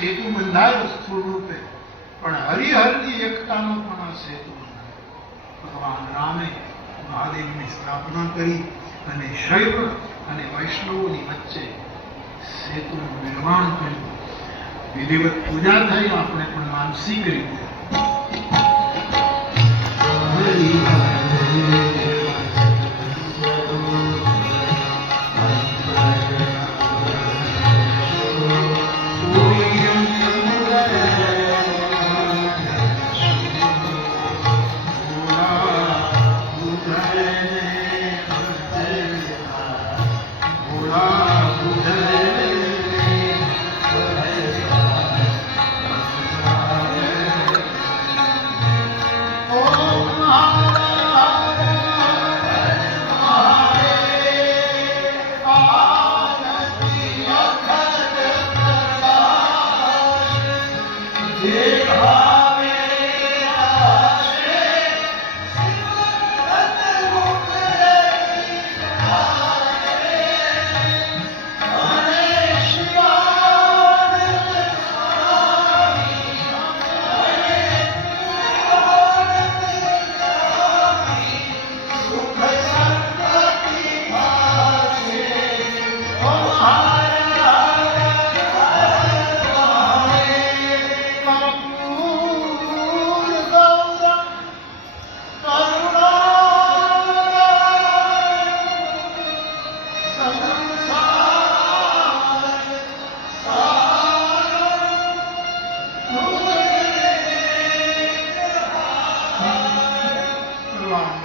સેતુ બંધાયો સ્થૂળ રૂપે, પણ હરિહરની એકતાનો પણ આ સેતુ બંધાયો. ભગવાન રામે મહાદેવની સ્થાપના કરી અને શૈવ અને વૈષ્ણવોની વચ્ચે સેતુનું નિર્માણ કર્યું. વિધિવત પૂજા થઈ, આપણે પણ માનસિક રીતે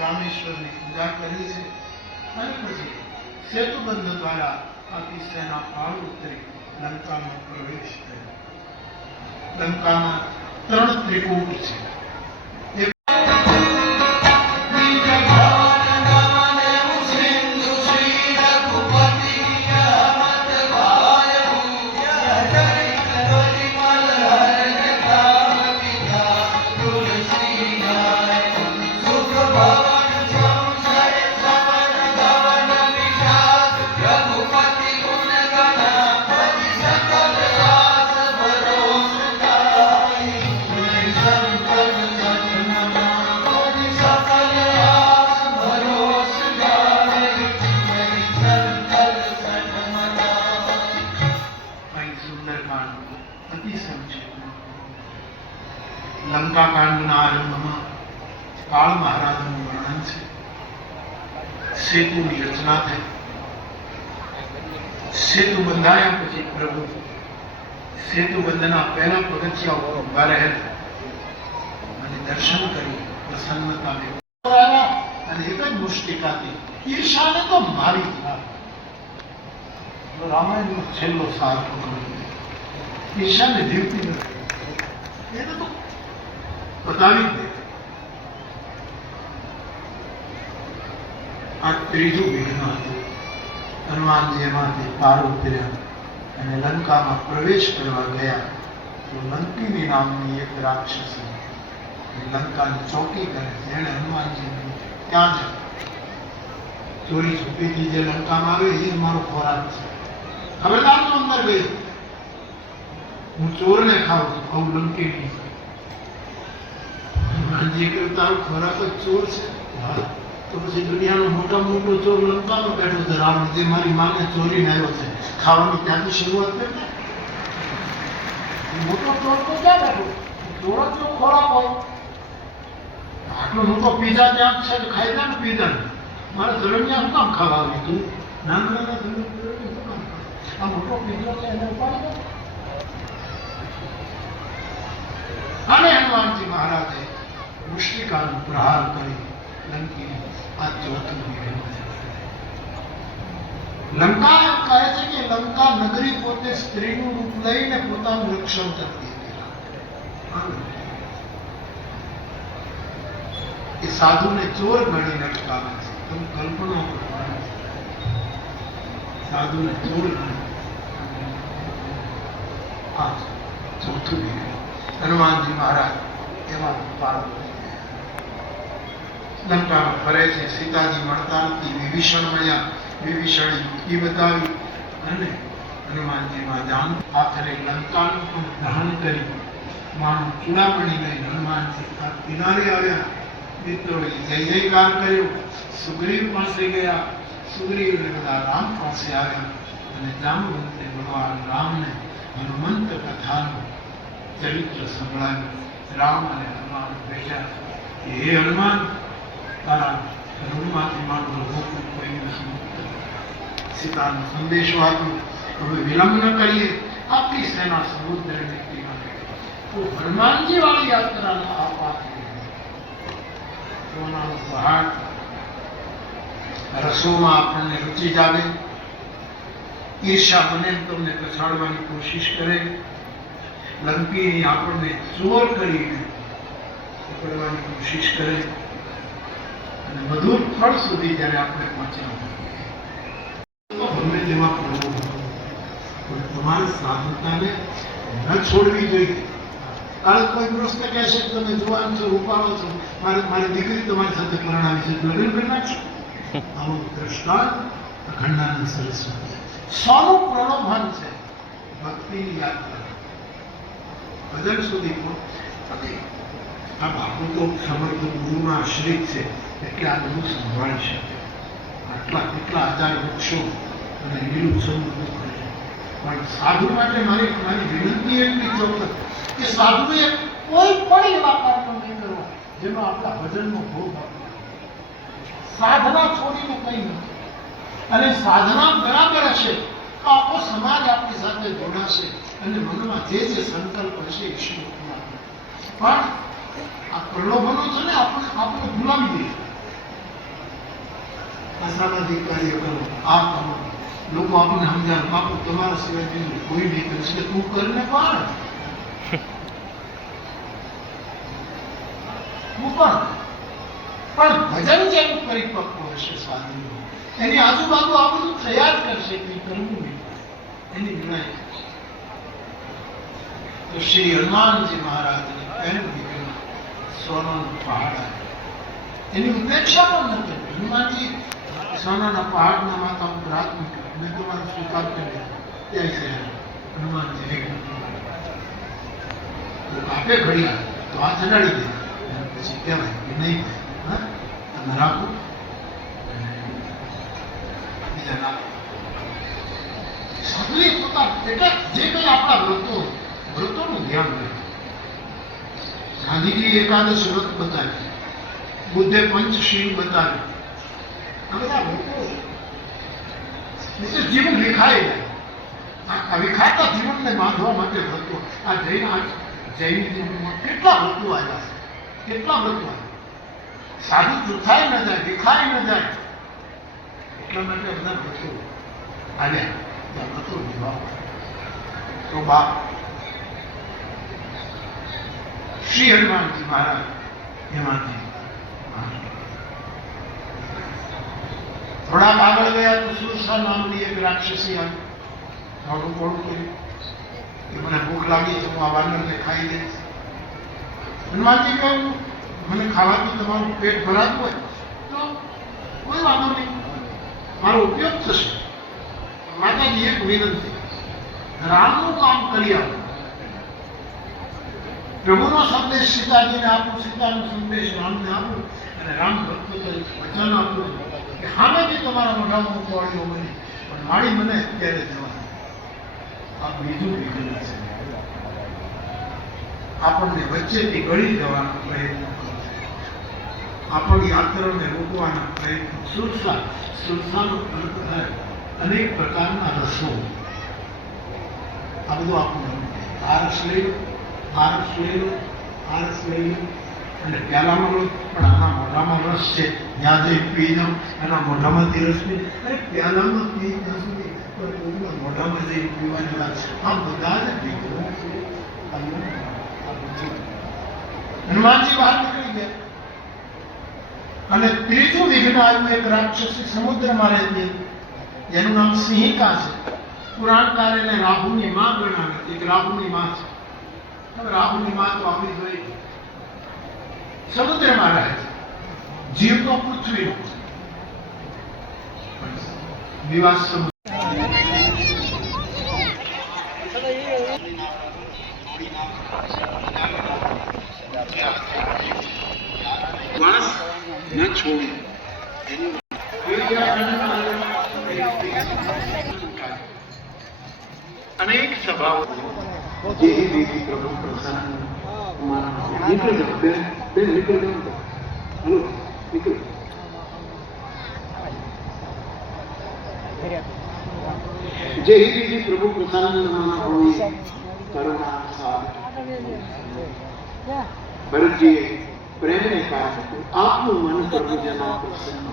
રામેશ્વરની પૂજા કરી છે. અને પછી સેતુબંધ દ્વારા આખી સેના પાર ઉતરી લંકામાં પ્રવેશ થયો. લંકામાં 3 ત્રિકૂટ છે. લંકા કાંડના આરંભમાં કાળ મહારાજનું વર્ણન છે. સેતુની રચના થઈ. સેતુ બંધાયા પછી પ્રભુ સેતુ બંધના પહેલા પગથિયા ઉપર ઉભા રહેલા અને દર્શન કરી પ્રસન્નતા અને એક જ મુષ્ટિકાથી ઈર્ષાને તો મારી દીધા. રામાયણનો છેલ્લો સાર પકડ્યો. ઈર્ષાને જીવતી નથી, એને તો બતાવી દે. આ ત્રીજું વિઘ્ન હતું. હનુમાનજી એમાંથી પાર ઉતર્યા અને લંકામાં પ્રવેશ કરવા ગયા તો લંકિની નામની એક રાક્ષસી લંકાની ચોકી કરે છે. એને હનુમાનજી ત્યાં જ ચોરી છુપીથી જે લંકામાં આવે એ મારો ખોરાક છે, ખબરદાર તું અંદર ગઈ, હું ચોરને ખાઉં છું, આવું લંકીની. હનુમાનજી કહ્યું તારો ખોરાક જ ચોર છે? હા, તો પછી દુનિયાનો મોટામાં મોટો ચોર લંકામાં બેઠો છે રાવણ, જે મારી માને ચોરીને આવ્યો છે. ખાવાની ત્યાંથી શરૂઆત કરી. મોટો ચોર તો ક્યાં બેઠો? ચોર જ જો ખોરાક હોય. આટલો મોટો પીઝા ત્યાં છે, ખાઈ જાય ને પીઝા. મારે ધરણિયા શું કામ ખાવા તું? નાના નાના ધરણિયા આ મોટો પીઝો છે એને ઉપાડી. અને હનુમાનજી મહારાજે મુષ્ટિકાનો પ્રહાર કરી લંકીને આ ચોથું વિઘ્ન છે. લંકા કહે છે કે લંકા નગરી પોતે સ્ત્રીનું રૂપ લઈને પોતાનું રક્ષણ કરતી હતી. એ સાધુને ચોર ગણીને અટકાવે છે. તમે કલ્પના કરો, સાધુને ચોર ગણી. આ ચોથું વિઘ્ન. હનુમાનજી મહારાજ એમાં પાર લંકામાં ફરે છે. સીતાજી મળતા નથી. વિભીષણ મળ્યા, વિભીષણે યુક્તિ બતાવી અને હનુમાનજીમાં જાન આખરે લંકાનું પણ દહન કરી માનો ચૂડામણી લઈને હનુમાનજી આ કિનારે આવ્યા. મિત્રોએ જય જયકાર કર્યો. સુગ્રીવ પાસે ગયા. સુગ્રીવને બધા રામ પાસે આવ્યા અને જાંબુવંતે ભગવાન રામને હનુમંત કથાનું ચરિત્ર સંભળાવ્યું. રામ અને હનુમાન બેઠા કે હે હનુમાન, તારા ઋણમાંથી મારું રઘુકુળ કોઈ નથી. સીતાનો સંદેશો આપ્યો. હવે વિલંબ ન કરીએ, આખી સેના સમુદ્ર નીકળી ગઈ. તો હનુમાનજી વાળી યાત્રાના આ વાત સોનાનો પહાડ રસોમાં આપણને રુચિ જાગે, ઈર્ષા બને તમને પછાડવાની કોશિશ કરે, લંકીની આપણને ચોર કરીને પકડવાની કોશિશ કરે અને મધુર ફળ સુધી જ્યારે આપણે પહોંચ્યા ગમે તેવા પડવો પણ તમારી સાધુતાને ન છોડવી જોઈએ. કારણ કોઈ પ્રશ્ન કહેશે કે તમે જુવાન છો, રૂપાળો છો, મારી દીકરી તમારી સાથે પરણાવી છે, લગ્ન કરી નાખશો. આવું દ્રષ્ટાંત અખંડાનંદ સરસ્વતી. સોનું પ્રલોભન છે ભક્તિની યાત્રા ભજન સુધી પણ. આ બાપુ તો સમર્થ ગુરુના આશ્રિત છે એટલે આ બધું સંભાળી શકે. આટલા કેટલા હજાર વૃક્ષો અને લીલુંછમ બધું કરે. પણ સાધુ માટે મારી વિનંતી એટલી ચોક્કસ કે સાધુએ કોઈ પણ એવા કાર્યો નહીં કરવા જેનો આપણા ભજનનો ભોગ આપે. સાધના છોડીને કંઈ નથી. અને સાધના બરાબર હશે તો આખો સમાજ આપણી સાથે જોડાશે અને મનમાં જે સંકલ્પ હશે એ શું પણ આ પ્રલોભનો છે ને આપણે ગુલામી દે. સામાજિક કાર્ય કરો, આ કરો, લોકો આપણને સમજાવે બાપુ તમારા સિવાય બીજું કોઈ નહીં કરે છે, તું કરીને પાડ. પણ ભજન જેવું પરિપક્વ હશે સાધુ એની આજુબાજુ આ બધું તૈયાર કરશે કે કરવું નહીં એની લડાઈ કરશે. તો શ્રી હનુમાનજી મહારાજને પહેલું દીકરું સોનાનું પહાડ એની ઉપેક્ષા પણ ન કરી. હનુમાનજી સોનાના પહાડના માથા ઉપર હાથ મૂક્યો, મેં તમારો સ્વીકાર કર્યો. ત્યાં છે હનુમાનજી આપે ઘડિયા તો હાથ અડાડી દે પછી કહેવાય કે નહીં તમે રાખો બીજા રાખો. સાધુએ પોતા એટલે જે કંઈ આપણા વ્રતોનું ધ્યાન રાખે. ગાંધીજી એકાદશ વ્રત બતાવ્યું, બુદ્ધે પંચશીલ બતાવ્યું. આ બધા વ્રતો જીવન વિખાય જાય. આ વિખાતા જીવનને બાંધવા માટે વ્રતો. આ જૈન જીવનમાં કેટલા વ્રતો આવ્યા છે, કેટલા વ્રતો આવ્યા. સાધુ ચૂથાઈ ન જાય, વિખાઈ ન જાય એટલા માટે બધા વ્રતો આવ્યા. ત્યાં વ્રતો નિભાવવા તો બાપ શ્રી હનુમાનજી મહારાજ એમાંથી થોડાક આગળ ગયા તો સુરસા નામની એક રાક્ષસી આવી. મોઢું મોડું કર્યું કે મને ભૂખ લાગી છે, હું આ વાનરને ખાઈ દઈશ. હનુમાનજી કહ્યું મને ખાવાથી તમારું પેટ ભરાતું હોય તો કોઈ વાંધો નહીં, મારો ઉપયોગ થશે. માતાજી એક વિનંતી, રામનું કામ કરી આવો. પ્રભુનો સંદેશ સીતાજીને આપું, સીતાનો સંદેશ રામને આપું અને રામ ભક્તો વચન આપું કે સામેથી તમારા મોઢામાં ઉપાડીઓ બને પણ મારી મને અત્યારે જવા. આ બીજું વિઘ્ન છે. આપણને વચ્ચેથી ગળી જવાનો પ્રયત્ન કરો, આપણી યાત્રાને રોકવાના પ્રયત્ન. સુરસાનો અર્થ થાય અનેક પ્રકારના રસો. આ બધું આપણું આરસ લઈ લો અને પ્યાલામાં લો પણ આના મોઢામાં રસ છે, ત્યાં જઈ પી જાઓ. એના મોઢામાંથી રસ પી અરે પ્યાલામાં પી મોઢામાં જઈ પીવાની વાત. આ બધા જ વિઘ્નો છે. હનુમાનજી બહાર નીકળી ગયા અને ત્રીજું વિઘ્ન આવ્યું. એક રાક્ષસી સમુદ્રમાં રહેતી જેનું નામ સિંહિકા છે. પુરાણકાર એને રાહુની માં ગણાવે. એક રાહુની માં છે. હવે રાહુની માં તો આપણી જોઈ સમુદ્રમાં રહે છે. જીવ તો પૃથ્વીનો વિવાસ સમુદ્ર अनेक सभाओं જે વિધિ પ્રભુ પ્રસન્ન निकल जाओ बेन निकल जाओ हेलो निकल जे ही विधि प्रभु प्रसन्न होई करुणा साध भरत जी प्रेम ने कहा आपનું મન પ્રભુ જેના પ્રસન્ન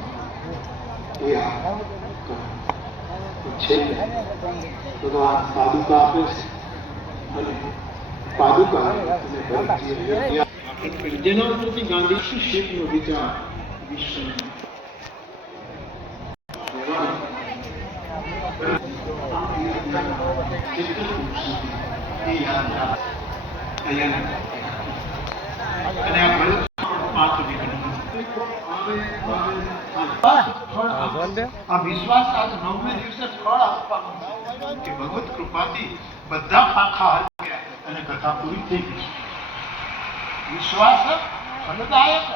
એ છે તો આ પાદુકા આપે છે અને પાદુકા જેના ઉપરથી ગાંધી શિષ્યનો વિચાર વિશ્વ આ વિશ્વાસ આજ 9મે દિવસે ફળ આપવાનું કે ભગવત કૃપાથી બધા પાખા હાલી ગયા અને કથા પૂરી થઈ ગઈ. વિશ્વાસ ફલદાયક.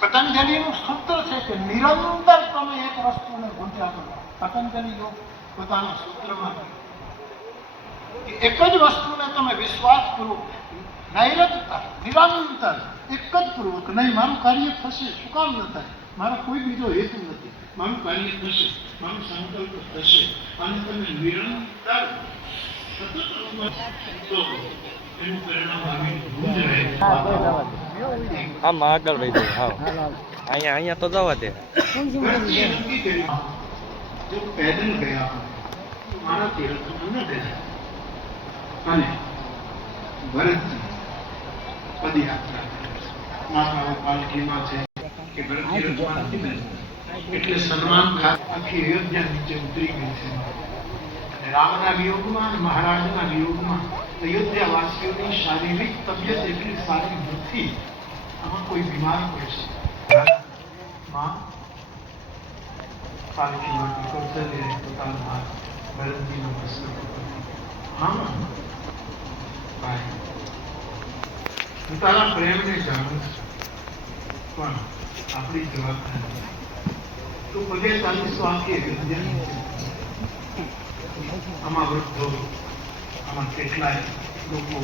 પતંજલિનું સૂત્ર છે કે નિરંતર તમે એક વસ્તુને ગુંજ્યા કરો. પતંજલિ યોગ પોતાના સૂત્રમાં એક જ વસ્તુને તમે વિશ્વાસપૂર્વક નૈરંતર નિરંતર એક જ પૂર્વક નહીં મારું કાર્ય થશે શું કામ ન થાય મારો કોઈ બીજો હેતુ નથી મારું કાર્ય થશે મારો સંકલ્પ થશે અને તમે નિરંતર સતત તો એનું પરિણામ આવી ગુંજ રહે. આમાં આગળ વહી જાય. હા અહીંયા તો જવા દે. જો પેદલ ગયા મારા તીર્થમાં ન દેખાય અને ભરતજી પદયાત્રા માતાઓ પાલખીમાં છે કે ભરતજી રથમાં નથી બેઠા એટલે સન્માન આખી અયોધ્યા નીચે ઉતરી ગઈ છે. રામના વિયોગમાં અને મહારાજના વિયોગમાં અયોધ્યાવાસીઓની શારીરિક તબિયત એટલી સારી નથી. આમાં કોઈ બીમાર હોય છે માં પાલખીમાંથી કૌશલ્ય પોતાના ભરતજીનો પ્રશ્ન હા ભાઈ પોતાના પ્રેમને જાણું છું પણ આપણી જવાબદારી તો પગે ચાલીસો આખી અયોધ્યાની આમાં વૃદ્ધો આમાં કેટલાય લોકો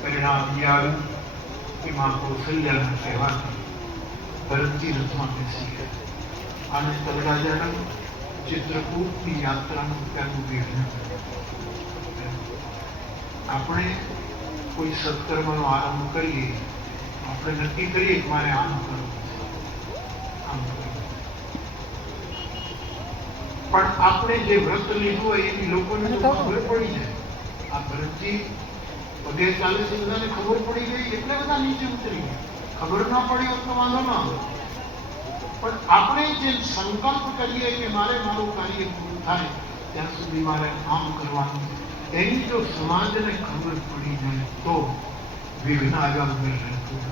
પરિણામ આવ્યું કે માં કૌશલ્યાના કહેવાથી ભરતજી રથમાં બેસી ગયા અને તલરાજાના ચિત્રકૂટની યાત્રાનું પહેલું વિઘ્ન. આપણે કોઈ સત્કર્મનો આરંભ કરીએ આપણે નક્કી કરીએ કે મારે આમ કરવું આમ કરવું પણ આપણે જે વ્રત લીધું હોય એની લોકોને તો ખબર પડી જાય. આ ભરતજી પગે ચાલે છે બધાને ખબર પડી ગઈ એટલે બધા નીચે ઉતરી ગયા. ખબર ના પડી હોત તો વાંધો ના હોય પણ આપણે જે સંકલ્પ કરીએ કે મારે મારું કાર્ય પૂરું થાય ત્યાં સુધી મારે આમ કરવાનું એની જો સમાજને ખબર પડી જાય તો વિઘ્ન આવ્યા વગર રહેતું.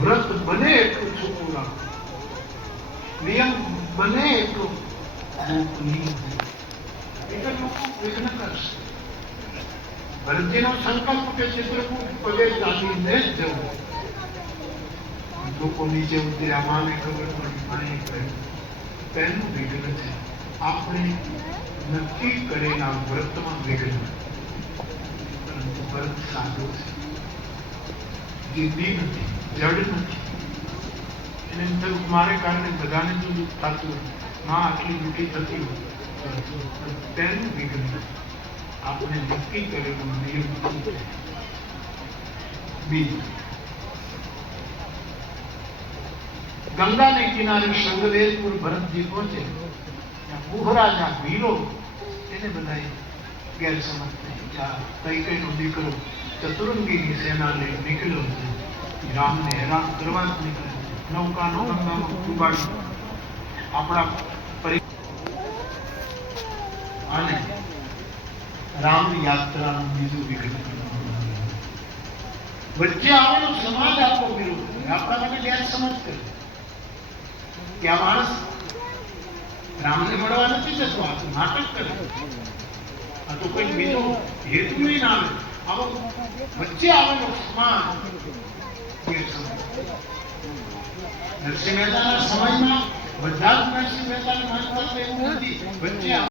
વ્રત બને એટલું છૂટું રાખવું, નિયમ બને એટલું એટલે લોકો વિઘ્ન કરશે. ભરતજીનો સંકલ્પ કે ચિત્રકૂટ પગે ચાલીને જ જવું. લોકો નીચે ઉતર્યા માને ખબર પડી પાણી કહ્યું પહેલું વિઘ્ન છે આપણે નક્કી કરેલા વ્રતમાં વિઘ્ન. પરંતુ વ્રત સાધુ છે જિંદગી નથી જડ નથી. એને મારે કારણે બધાને જો દુઃખ થતું હોય માં આટલી દુઃખી થતી હોય પહેલું વિઘ્ન આપણે નક્કી કરેલું નિયમ. બીજું ગંગાને કિનારે શૃંગવેરપુર ભરતજી પહોંચે કુહરાજા વીરો એને બધા ગેરસમજ થઈ કઈ નો દીકરો ચતુરંગીની સેના લઈ નીકળ્યો છે. રામને હેરાન કરવા જ નીકળે. નૌકાનો ગંગામાં ડૂબાડી આપણા અને રામ યાત્રાનું બીજું વિઘ્ન વચ્ચે આવેલો સમાજ આપો વિરોધ આપણા માટે ગેરસમજ કરે કે આ માણસ રામને મળવા નથી જતો આ તો નાટક કરે આ તો કોઈ બીજો હેતુ નહીં આવે. આવો વચ્ચે આવેલો સમાજ ગેરસમજ નરસિંહ મહેતાના સમયમાં બધા જ નરસિંહ મહેતાને માનતા હતા એવું નથી. વચ્ચે